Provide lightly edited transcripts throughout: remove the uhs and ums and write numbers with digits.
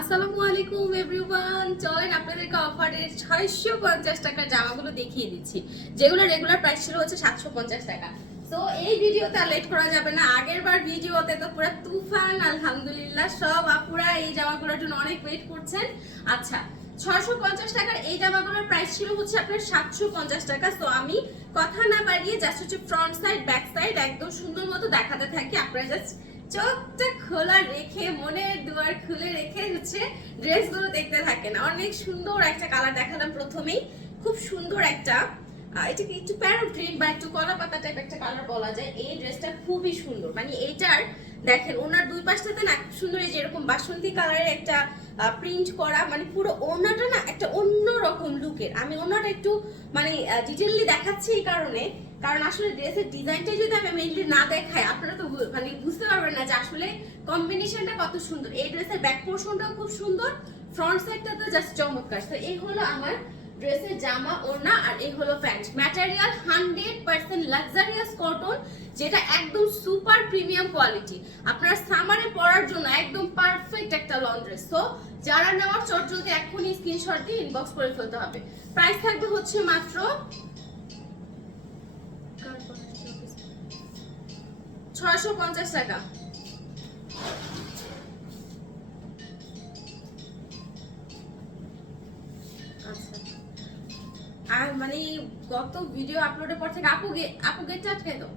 আসসালামু আলাইকুম এভরিওয়ান, চলেন আপনাদেরকে অফারের 650 টাকার জামাগুলো দেখিয়ে দিচ্ছি, যেগুলো রেগুলার প্রাইস ছিল হচ্ছে 750 টাকা। তো এই ভিডিওতে আর লেট করা যাবে না। আগের বার ভিডিওতে তো পুরো তুফান, আলহামদুলিল্লাহ সব আপুরা এই জামাগুলোর জন্য অনেক ওয়েট করছেন। আচ্ছা, 650 টাকার এই জামাগুলোর প্রাইস ছিল হচ্ছে আপনার 750 টাকা। তো আমি কথা না বাড়িয়ে জাস্ট হচ্ছে ফ্রন্ট সাইড ব্যাক সাইড একদম সুন্দর মতো দেখাতে থাকি। আপনারা জাস্ট চোখটা খোলা রেখে, মনের দুয়ার খুলে রেখে হচ্ছে ড্রেসগুলো দেখতে থাকেন। অনেক সুন্দর একটা কালার দেখালাম প্রথমেই, খুব সুন্দর একটা এটাকে একটু প্যারট গ্রিন বা একটু কলা পাতা টাইপ একটা কালার বলা যায়। এই ড্রেসটা খুবই সুন্দর, মানে এইটার দেখেন ওনার দুই পাশটাতে না খুব সুন্দর এই যে এরকম বাসন্তী কালারের একটা প্রিন্ট করা, মানে পুরো ওনাটা না একটা অন্য রকম লুকের। আমি ওনাটা একটু মানে ডিটেইললি দেখাচ্ছি এই কারণে, কারণ আসলে ড্রেসের ডিজাইনটা যদি আমি মেইনলি না দেখাই আপনারা তো মানে বুঝতে পারবেন না যে আসলে কম্বিনেশনটা কত সুন্দর। এই ড্রেসের ব্যাক পোরশনটাও খুব সুন্দর, ফ্রন্ট সাইডটা তো জাস্ট চমৎকার। তো এই হলো আমার ড্রেসের জামা, ওড়না, আর এই হলো প্যান্ট। ম্যাটেরিয়াল 100% লাক্সারিয়াস কটন, যেটা একদম সুপার প্রিমিয়াম কোয়ালিটি। আপনারা সামারে পরার জন্য একদম পারফেক্ট একটা লং ড্রেস। তো যারা নেওয়ার চটজলদি এখনই স্ক্রিনশট দিয়ে ইনবক্স করে ফেলতে হবে। প্রাইস থাকবে হচ্ছে মাত্র 650 টাকা। আচ্ছা, আর মানে গত ভিডিও আপলোডের পর থেকে আপু গেটটা আটকে দাও।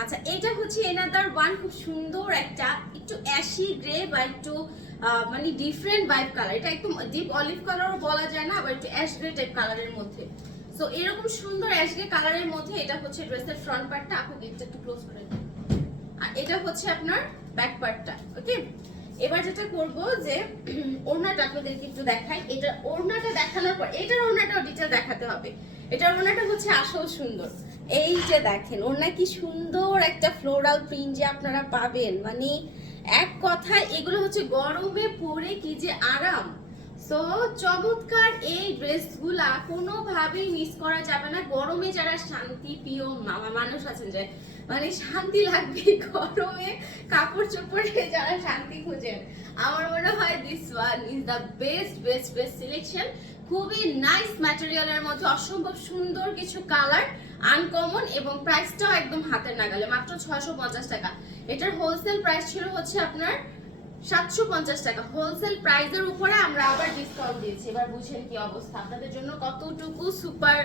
আচ্ছা, এটা হচ্ছে এনাদার ওয়ান, খুব সুন্দর একটা একটু অ্যাশি গ্রে বা একটু মানে ডিফারেন্ট ভাইব কালার। এটা একদম ডিপ অলিভ কালারও বলা যায় না, আবার একটু অ্যাশ গ্রে টাইপ কালারের মধ্যে। সো এরকম সুন্দর অ্যাশ গ্রে কালারের মধ্যে এটা হচ্ছে ড্রেসের ফ্রন্ট পার্টটা। আপু গেটটা একটু ক্লোজ করে দিন। আর এটা হচ্ছে আপনার ব্যাক পার্টটা। ওকে, এবার যেটা করব যে ওড়নাটা আপনাদেরকে একটু দেখাই। এটা ওড়নাটা দেখানোর পর এটার ওড়নাটাও ডিটেইল দেখাতে হবে। এটার ওড়নাটা হচ্ছে আসল সুন্দর। এই যে দেখেন ওড়না কি সুন্দর একটা ফ্লোরাল প্রিন্ট যে আপনারা পাবেন, মানে এক কথায় এগুলো হচ্ছে গরমে পরে কি যে আরাম। সো চমৎকার এই ড্রেসগুলা কোনোভাবেই মিস করা যাবে না। গরমে যারা শান্তি প্রিয় মানুষ আছেন, যে মানে শান্তি লাগবে গরমে কাপড় চোপড়ে যারা শান্তি খুঁজেন, আমার মনে হয় this one is the best best best selection. খুবই নাইস ম্যাটেরিয়ালের মধ্যে অসম্ভব সুন্দর কিছু কালার, আনকমন, এবং প্রাইসটাও একদম হাতের নাগালে, মাত্র 650 টাকা। এটার হোলসেল প্রাইস ছিল হচ্ছে আপনার 750 টাকা। হোলসেল প্রাইসের উপরে আমরা আবার ডিসকাউন্ট দিয়েছি। এবার বুঝেন কি অবস্থা, আপনাদের জন্য কতটুকু সুপার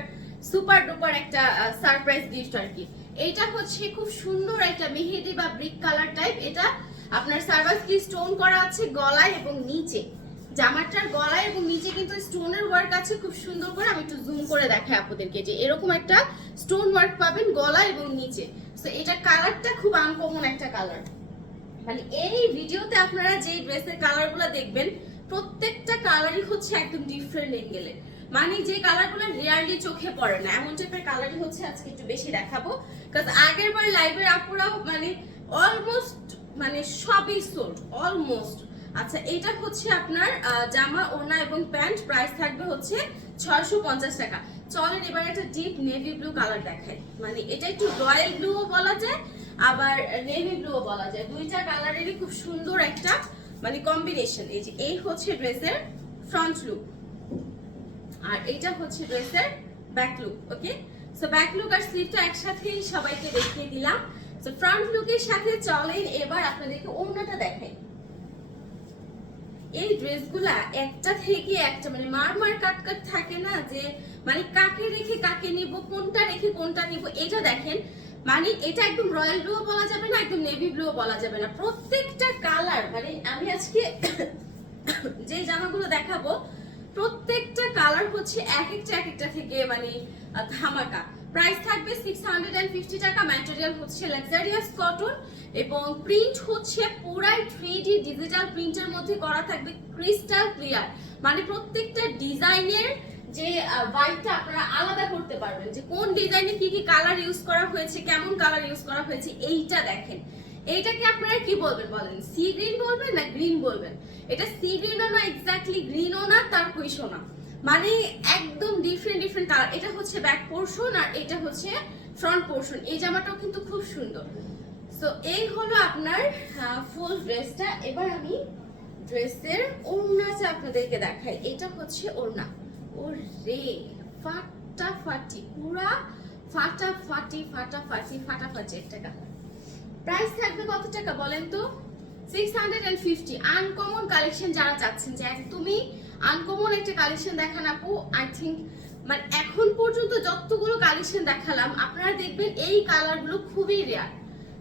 সুপার ডুপার একটা সারপ্রাইজ গিফট আর কি। এইটা হচ্ছে খুব সুন্দর একটা মেহেদি বা ব্রিক কালার টাইপ। এটা আপনার সার্ভাসলি স্টোন করা আছে গলায় এবং নিচে। জামাটার গলায় এবং নিচে কিন্তু স্টোনের ওয়ার্ক আছে খুব সুন্দর করে। আমি একটু জুম করে দেখাই আপনাদেরকে যে এরকম একটা স্টোন ওয়ার্ক পাবেন গলা এবং নিচে। তো এটা কালারটা খুব আনকমন একটা কালার। মানে এই ভিডিওতে আপনারা যে ড্রেসের কালারগুলো দেখবেন প্রত্যেকটা কালারই হচ্ছে একদম ডিফারেন্ট অ্যাঙ্গেলে, মানে যে কালারগুলো রিয়ারলি চোখে পড়ে না এমন টাইপের কালারই হচ্ছে আজকে একটু বেশি দেখাবো। কারণ আগের বার লাইভের আপুরা মানে অলমোস্ট মানে সবই সোল্ড অলমোস্ট। আচ্ছা, এটা হচ্ছে আপনার জামা, ওড়না এবং প্যান্ট। প্রাইস থাকবে হচ্ছে 650 টাকা। চলেন এবার একটা ডিপ নেভি ব্লু কালার দেখাই। মানে এটা একটু রয়্যাল ব্লুও বলা যায়, আবার নেভি ব্লুও বলা যায়। দুইটা কালারেরই খুব সুন্দর একটা মানে কম্বিনেশন। এই যে এই হচ্ছে ড্রেসের ফ্রন্ট লুক, আর এটা হচ্ছে ড্রেসের ব্যাক লুক। ওকে, সো ব্যাক লুক আর স্লিভটা একসাথেই সবাইকে দেখিয়ে দিলাম। সো ফ্রন্ট লুকের সাথে চলেন এবার আপনাদেরকে ওড়নাটা দেখাই। এই ড্রেসগুলা একটা থেকে একটা মানে মার কাট কাট থাকে না, যে মানে কাকে রেখে কাকে নিব, কোনটা রেখে কোনটা নিব। এটা দেখেন, মানে এটা একদম রয়্যাল ব্লুও বলা যাবে না, একদম নেভি ব্লুও বলা যাবে না। প্রত্যেকটা কালার মানে আমি আজকে যে জামাগুলো দেখাবো প্রত্যেকটা কালার হচ্ছে এক একটা থেকে মানে ধামাকা। প্রাইস থাকবে 650 টাকা। ম্যাটেরিয়াল হচ্ছে লাক্সারিয়াস কটন এবং প্রিন্ট হচ্ছে পুরাই 3D ডিজিটাল প্রিন্টের মধ্যে করা থাকবে, ক্রিস্টাল ক্লিয়ার। মানে প্রত্যেকটা ডিজাইনের যে ভাইবটা আপনারা আলাদা করতে পারবেন, যে কোন ডিজাইনে কি কি কালার ইউজ করা হয়েছে, কেমন কালার ইউজ করা হয়েছে। এইটা দেখেন, এইটাকে আপনারা কি বলবেন বলেন, সি গ্রিন বলবেন না গ্রিন বলবেন? এটা সি গ্রিনও না, এক্স্যাক্টলি গ্রিনও না, তার কুইশও না, মানে একদম ডিফারেন্ট ডিফারেন্ট কালার। এটা হচ্ছে ব্যাক পোরশন আর এটা হচ্ছে ফ্রন্ট পোরশন। এই জামাটাও কিন্তু খুব সুন্দর। সো এই হলো আপনার ফুল ড্রেসটা। এবার আমি ড্রেসের ওড়নাটা আপনাদেরকে দেখাই। এটা হচ্ছে ওড়না। ওরে ফাটাফাটি, পুরা ফাটাফাটি ফাটাফাটি ফাটাফাটি একটা কালার। প্রাইস থাকবে কত টাকা বলেন তো? 650। আনকমন কালেকশন যারা চাচ্ছেন যে একদমই আনকমন একটা কালেকশন দেখান আপু, আই থিঙ্ক মানে এখন পর্যন্ত যতগুলো কালেকশন দেখালাম আপনারা দেখবেন এই কালারগুলো খুবই রেয়ার।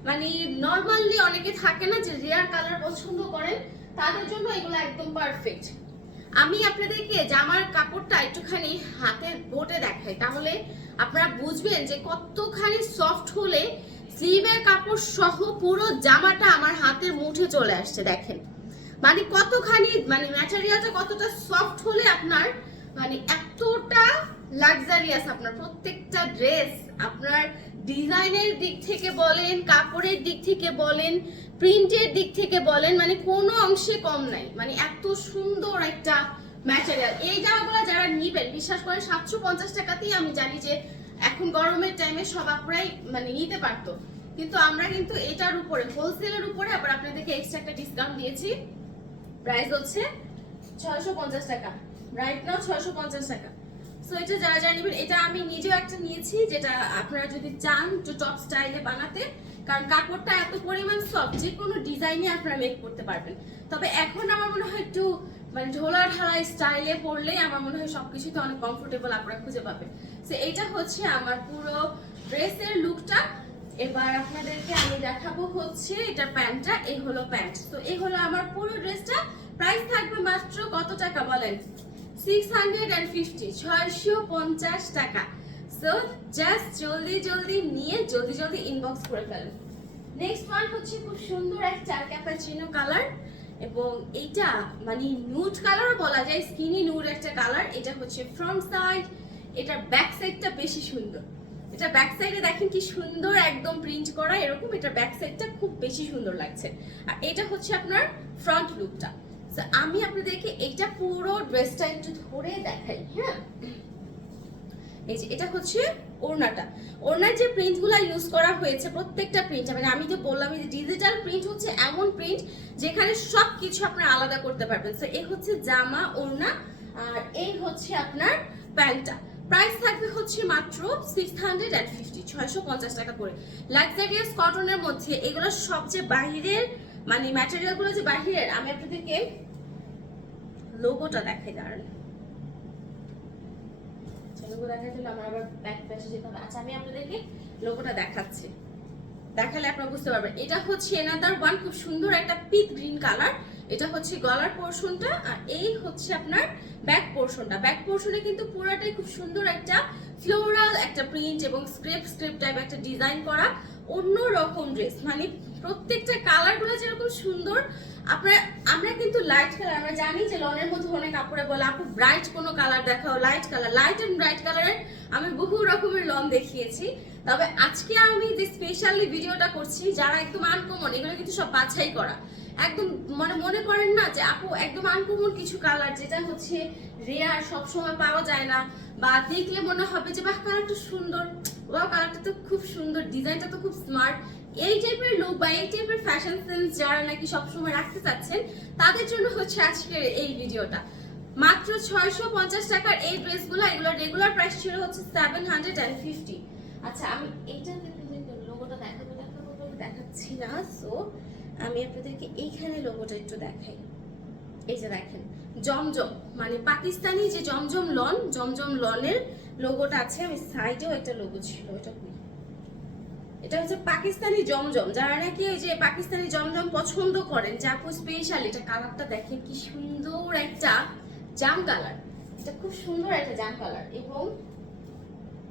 মানে নরমালি অনেকে থাকে না যে রেয়ার কালার পছন্দ করেন, তাদের জন্য এগুলো একদম পারফেক্ট। আমি আপনাদেরকে জামার কাপড়টা একটুখানি হাতের বোটে দেখাই, তাহলে আপনারা বুঝবেন যে কতখানি সফট হলে স্লিভের কাপড় সহ পুরো জামাটা আমার হাতের মুঠে চলে আসছে। দেখেন মানে কতখানি, মানে ম্যাটেরিয়ালটা কতটা সফট হলে আপনার মানে এতটা লাক্সারিয়াস আপনার প্রত্যেকটা ড্রেস, আপনার ডিজাইনের দিক থেকে বলেন, কাপড়ের দিক থেকে বলেন, প্রিন্টের দিক থেকে বলেন, মানে কোনো অংশে কম নাই। মানে এত সুন্দর একটা ম্যাটেরিয়াল। এই জামাগুলো যারা নিবেন বিশ্বাস করেন 750 টাকাতেই আমি জানি যে এখন গরমের টাইমে সব আপনারাই মানে নিতে পারতো, কিন্তু আমরা কিন্তু এটার উপরে হোলসেলের উপরে আবার আপনাদেরকে এক্সট্রা একটা ডিসকাউন্ট দিয়েছি। প্রাইস হচ্ছে 650 টাকা, রাইট নাও 650 টাকা। সো এটা যারা যারা নেবেন, এটা আমি নিজেও একটা নিয়েছি, যেটা আপনারা যদি চান একটু টপ স্টাইলে বানাতে, কারণ কাপড়টা এত পরিমাণ সফট যে কোনো ডিজাইনে আপনারা মেক করতে পারবেন। তবে এখন আমার মনে হয় একটু মানে ঢোলা ঢালা স্টাইলে পরলে আমার মনে হয় সবকিছুতে অনেক কমফোর্টেবল আপনারা খুঁজে পাবেন। সো এইটা হচ্ছে আমার পুরো ড্রেসের লুকটা। এবার আপনাদেরকে আমি দেখাবো হচ্ছে এটা প্যান্টটা। এই হলো প্যান্ট। তো এই হলো আমার পুরো ড্রেসটা। প্রাইস থাকবে মাত্র কত টাকা বলেন? 650, 650 টাকা। সো জাস্ট জলদি জলদি নিয়ে জলদি জলদি ইনবক্স করে ফেলেন। নেক্সট ওয়ান হচ্ছে খুব সুন্দর একটা ক্যাপাচিনো কালার, এবং এইটা মানে নুড কালারও বলা যায়, স্কিনি নুড একটা কালার। এটা হচ্ছে ফ্রন্ট সাইড, এটার ব্যাক সাইডটা বেশি সুন্দর। এটা ব্যাক সাইডে দেখেন কি সুন্দর একদম প্রিন্ট করা, এরকম এটা ব্যাক সাইডটা খুব বেশি সুন্দর লাগছে। আর এটা হচ্ছে আপনার ফ্রন্ট লুকটা। সো আমি আপনাদেরকে এইটা পুরো ড্রেসটা একটু ধরে দেখাই। হ্যাঁ, এই যে এটা হচ্ছে ওড়নাটা। ওড়নার যে প্রিন্টগুলো ইউজ করা হয়েছে প্রত্যেকটা প্রিন্ট, মানে আমি তো বললাম যে ডিজিটাল প্রিন্ট হচ্ছে এমন প্রিন্ট যেখানে সবকিছু আপনারা আলাদা করতে পারবেন। সো এই হচ্ছে জামা, ওড়না, আর এই হচ্ছে আপনার প্যান্টটা। প্রাইস থাকবে হচ্ছে মাত্র 650, 650 টাকা করে। লাক্সারিয়াস কটনের মধ্যে এগুলো সবচেয়ে বাহিরের মানে ম্যাটেরিয়ালগুলো যে বাহিরের, আমি আপনাদেরকে লোগোটা দেখাই। দাঁড়ান, লোগো দেখাতে হলে আমার আবার ব্যাক প্যাসে যেতে হবে। আচ্ছা আমি আপনাদেরকে লোগোটা দেখাচ্ছি, দেখালে আপনারা বুঝতে পারবেন। এটা হচ্ছে এনাদার ওয়ান, খুব সুন্দর একটা পিট গ্রিন কালার। এটা হচ্ছে গলার পোরশনটা, আর এই হচ্ছে আপনার ব্যাক পোরশনটা। ব্যাক পোরশনে কিন্তু পুরোটাই খুব সুন্দর একটা ফ্লোরাল একটা প্রিন্ট এবং স্ক্রিপ্ট টাইপ একটা ডিজাইন করা অন্য রকম ড্রেস। মানে প্রত্যেকটা কালারগুলো যেরকম সুন্দর, আমরা কিন্তু লাইট কালার, আমরা জানি যে লনের মধ্যে অনেক কাপড়ে বলে আপু ব্রাইট কোনো কালার দেখাও, light colour, light and bright কালারের আমি বহু রকমের লন দেখিয়েছি। তবে আজকে আমি যে স্পেশালি ভিডিওটা করছি, যারা একদম আনকমন, এগুলো কিন্তু সব বাছাই করা। একদম মানে মনে করেন না যে আপু একদম আনকমন কিছু কালার যেটা হচ্ছে রেয়ার, সব সময় পাওয়া যায় না, বা দেখলে মনে হবে যে বাহ কালারটা সুন্দর, ওয়াও কালারটা তো খুব সুন্দর, ডিজাইনটা তো খুব স্মার্ট। এই টাইপের লুক বা এই টাইপের ফ্যাশন সেন্স যারা নাকি সবসময় রাখতে চাচ্ছেন, তাদের জন্য হচ্ছে আজকের এই ভিডিওটা। মাত্র 650 টাকার এই ড্রেসগুলো, এগুলো রেগুলার প্রাইস ছিল হচ্ছে 750। আচ্ছা আমি এইটা লোগোটা দেখাচ্ছি না, সো আমি আপনাদেরকে এইখানে লোগোটা একটু দেখাই। এই যে দেখেন জমজম, মানে পাকিস্তানি যে জমজম লন, জমজম লনের লোগোটা আছে। আমি সাইডেও একটা লোগো ছিল, এটা হচ্ছে পাকিস্তানি জমজম। যারা নাকি এই যে পাকিস্তানি জমজম পছন্দ করেন, যা আপু স্পেশাল, এটা কালারটা দেখেন কি সুন্দর একটা জাম কালার, এটা খুব সুন্দর একটা জাম কালার। এবং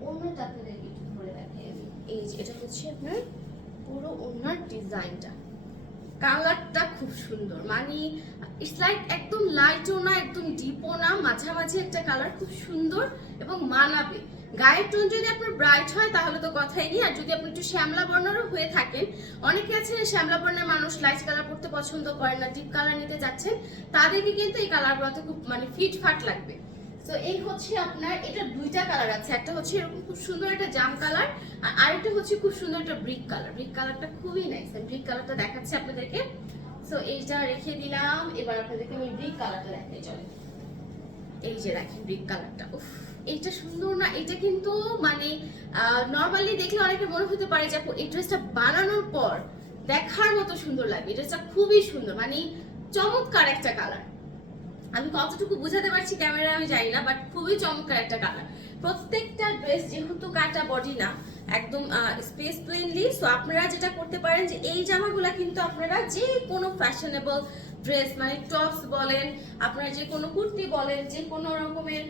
ওড়নাটা আপনাদেরকে একটু ধরে দেখাই আমি। এই যে এটা হচ্ছে আপনার পুরো ওড়নার ডিজাইনটা, কালারটা খুব সুন্দর, মানে ইটস লাইক একদম লাইটও না একদম ডিপও না, মাঝামাঝি একটা কালার, খুব সুন্দর এবং মানাবে। গায়ের টোন যদি আপনার ব্রাইট হয় তাহলে তো কথাই নেই, আর যদি আপনি একটু শ্যামলা বর্ণেরও হয়ে থাকেন, অনেকে আছেন শ্যামলা বর্ণের মানুষ লাইট কালার পরতে পছন্দ করেন না, ডিপ কালার নিতে যাচ্ছেন, তাদেরকে কিন্তু এই কালারগুলোতে খুব মানে ফিট ফাট লাগবে। তো এই হচ্ছে আপনার, এটা দুইটা কালার আছে, একটা হচ্ছে এরকম খুব সুন্দর একটা জাম কালার, আর আরেকটা হচ্ছে খুব সুন্দর একটা ব্রিক কালার। ব্রিক কালারটা খুবই নাইস, আমি ব্রিক কালারটা দেখাচ্ছি আপনাদেরকে। সো এইটা রেখে দিলাম, এবার আপনাদেরকে আমি ব্রিক কালারটা দেখাই চলে। এই যে দেখেন ব্রিক কালারটা, উফ এইটা সুন্দর না? এটা কিন্তু মানে নরমালি দেখলে অনেকে মনে হতে পারে যে আপু এই ড্রেসটা বানানোর পর দেখার মতো সুন্দর লাগবে, এই ড্রেসটা খুবই সুন্দর, মানে চমৎকার একটা কালার। আমি কতটুকু বুঝাতে পারছি ক্যামেরায় আমি জানি না, বাট খুবই চমৎকার একটা কালার। প্রত্যেকটা ড্রেস যেহেতু কাটা বডি না, একদম স্পেস প্লেনলি, সো আপনারা যেটা করতে পারেন যে এই জামাগুলা কিন্তু আপনারা যে কোনো ফ্যাশনেবল ড্রেস, মানে টপস বলেন, আপনারা যে কোনো কুর্তি বলেন, যে কোনো রকমের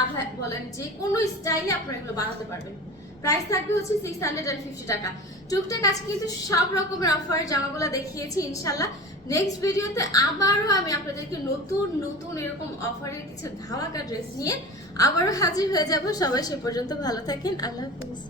আভা বলেন, যে কোনো স্টাইলে আপনারা এগুলো বানাতে পারবেন। প্রাইস থাকবে হচ্ছে 650 টাকা। টুকটাক আজকে কিন্তু সব রকমের অফার জামাগুলো দেখিয়েছি। ইনশাল্লাহ নেক্সট ভিডিওতে আবারও আমি আপনাদেরকে নতুন নতুন এরকম অফারের কিছু ধামাকা ড্রেস নিয়ে আবারও হাজির হয়ে যাব। সবাই সে পর্যন্ত ভালো থাকেন, আল্লাহ হাফেজ।